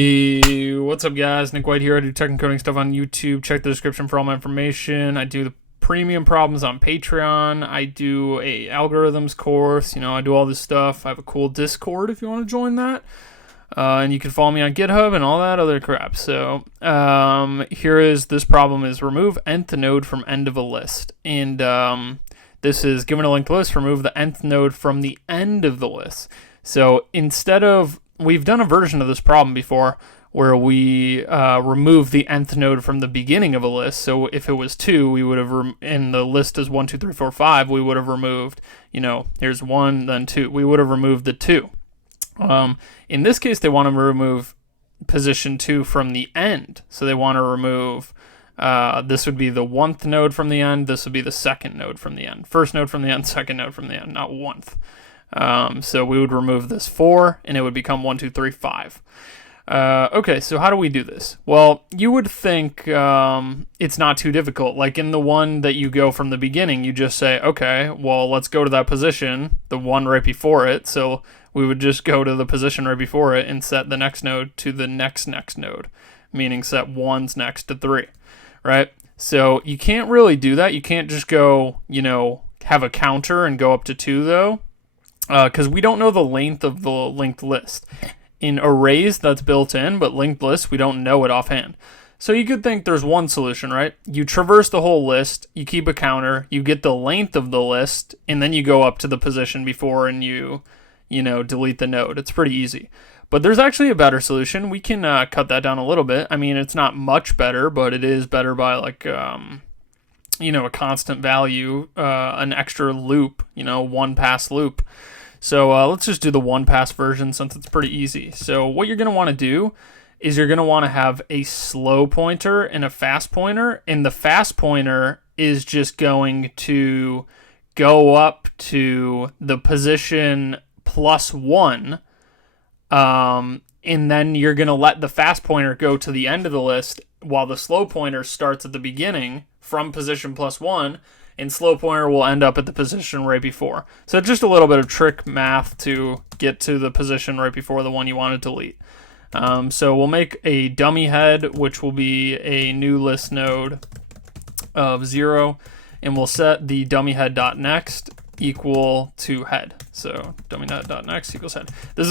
Hey, what's up guys, Nick White here. I do tech and coding stuff on YouTube. Check the description for all my information. I do the premium problems on Patreon. I do a algorithms course. I do all this stuff. I have a cool Discord if you want to join that. And you can follow me on GitHub and all that other crap. So here is this problem is remove nth node from end of a list. And this is given a linked list, remove the nth node from the end of the list. So instead of, we've done a version of this problem before where we remove the nth node from the beginning of a list. So if it was 2, we would have, and the list is 1, 2, 3, 4, 5, we would have removed, here's 1, then 2. We would have removed the 2. In this case, they want to remove position 2 from the end. So they want to remove, this would be the 1th node from the end. This would be the 2nd node from the end. First node from the end, 2nd node from the end, not 1th. So we would remove this 4 and it would become 1, 2, 3, 5. Okay, so how do we do this? Well, you would think it's not too difficult. Like in the one that you go from the beginning, you just say, okay, well, let's go to that position, the one right before it. So we would just go to the position right before it and set the next node to the next node, meaning set 1's next to 3, right? So you can't really do that. You can't just go, have a counter and go up to 2 though. Because we don't know the length of the linked list. In arrays, that's built in, but linked lists, we don't know it offhand. So you could think there's one solution, right? You traverse the whole list, you keep a counter, you get the length of the list, and then you go up to the position before and you delete the node. It's pretty easy. But there's actually a better solution. We can cut that down a little bit. I mean, it's not much better, but it is better by like... a constant value, an extra loop, one pass loop. So let's just do the one pass version since it's pretty easy. So what you're going to want to do is you're going to want to have a slow pointer and a fast pointer. And the fast pointer is just going to go up to the position +1. And then you're going to let the fast pointer go to the end of the list while the slow pointer starts at the beginning from position +1, and slow pointer will end up at the position right before. So just a little bit of trick math to get to the position right before the one you want to delete. So we'll make a dummy head, which will be a new list node of 0, and we'll set the dummy head.next equal to head. So dummy.next equals head. This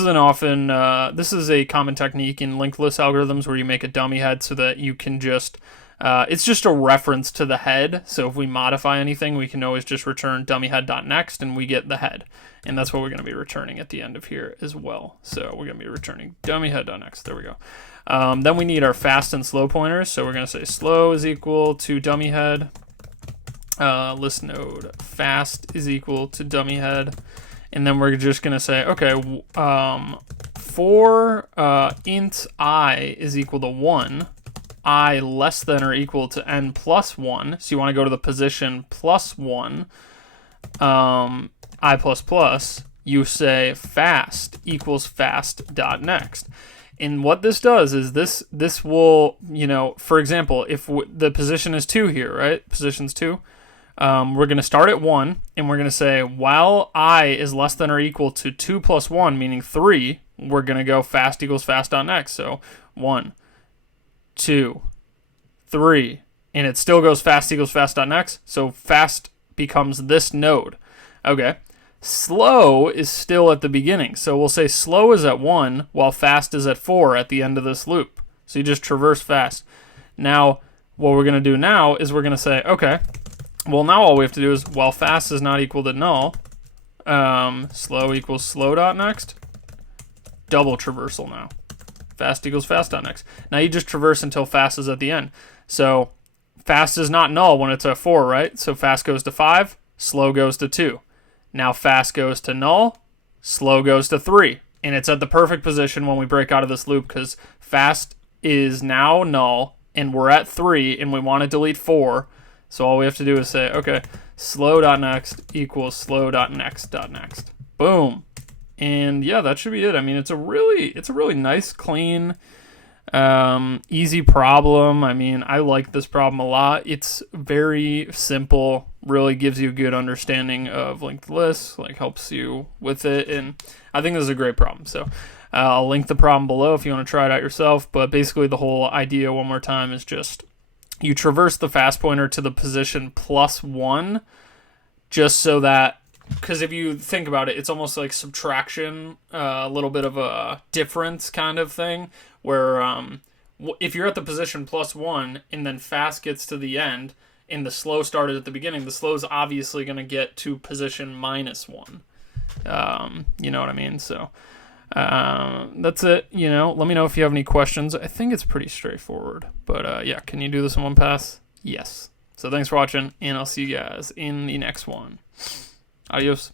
is a common technique in linked list algorithms where you make a dummy head so that you can just it's just a reference to the head. So if we modify anything, we can always just return dummyhead.next and we get the head. And that's what we're going to be returning at the end of here as well. So we're going to be returning dummyhead.next. There we go. Then we need our fast and slow pointers. So we're going to say slow is equal to dummyhead. List node fast is equal to dummyhead. And then we're just going to say, okay, for int I is equal to 1, I less than or equal to n plus 1. So you want to go to the position +1, I plus plus, you say fast equals fast.next. And what this does is this will, for example, if the position is 2 here, right? Position's 2. We're going to start at 1, and we're going to say while I is less than or equal to 2 plus 1, meaning 3, we're going to go fast equals fast.next. So 1, 2, 3, and it still goes fast equals fast.next. So fast becomes this node. Okay. Slow is still at the beginning. So we'll say slow is at 1 while fast is at 4 at the end of this loop. So you just traverse fast. Now, what we're going to do now is we're going to say, okay, well, now all we have to do is while fast is not equal to null, slow equals slow.next, double traversal now. Fast equals fast.next. Now you just traverse until fast is at the end. So fast is not null when it's at 4, right? So fast goes to 5, slow goes to 2. Now fast goes to null, slow goes to 3. And it's at the perfect position when we break out of this loop because fast is now null and we're at 3 and we want to delete 4. So all we have to do is say, okay, slow.next equals slow.next.next. Boom. And yeah, that should be it. I mean, it's a really nice, clean, easy problem. I mean, I like this problem a lot. It's very simple, really gives you a good understanding of linked lists, like helps you with it. And I think this is a great problem. So I'll link the problem below if you want to try it out yourself. But basically, the whole idea, one more time, is just you traverse the fast pointer to the position +1, just so that, because if you think about it, it's almost like subtraction, a little bit of a difference kind of thing, where if you're at the position +1 and then fast gets to the end and the slow started at the beginning, the slow is obviously going to get to position -1. You know what I mean? So that's it. Let me know if you have any questions. I think it's pretty straightforward, but yeah, can you do this in one pass? Yes. So thanks for watching, and I'll see you guys in the next one. Adios.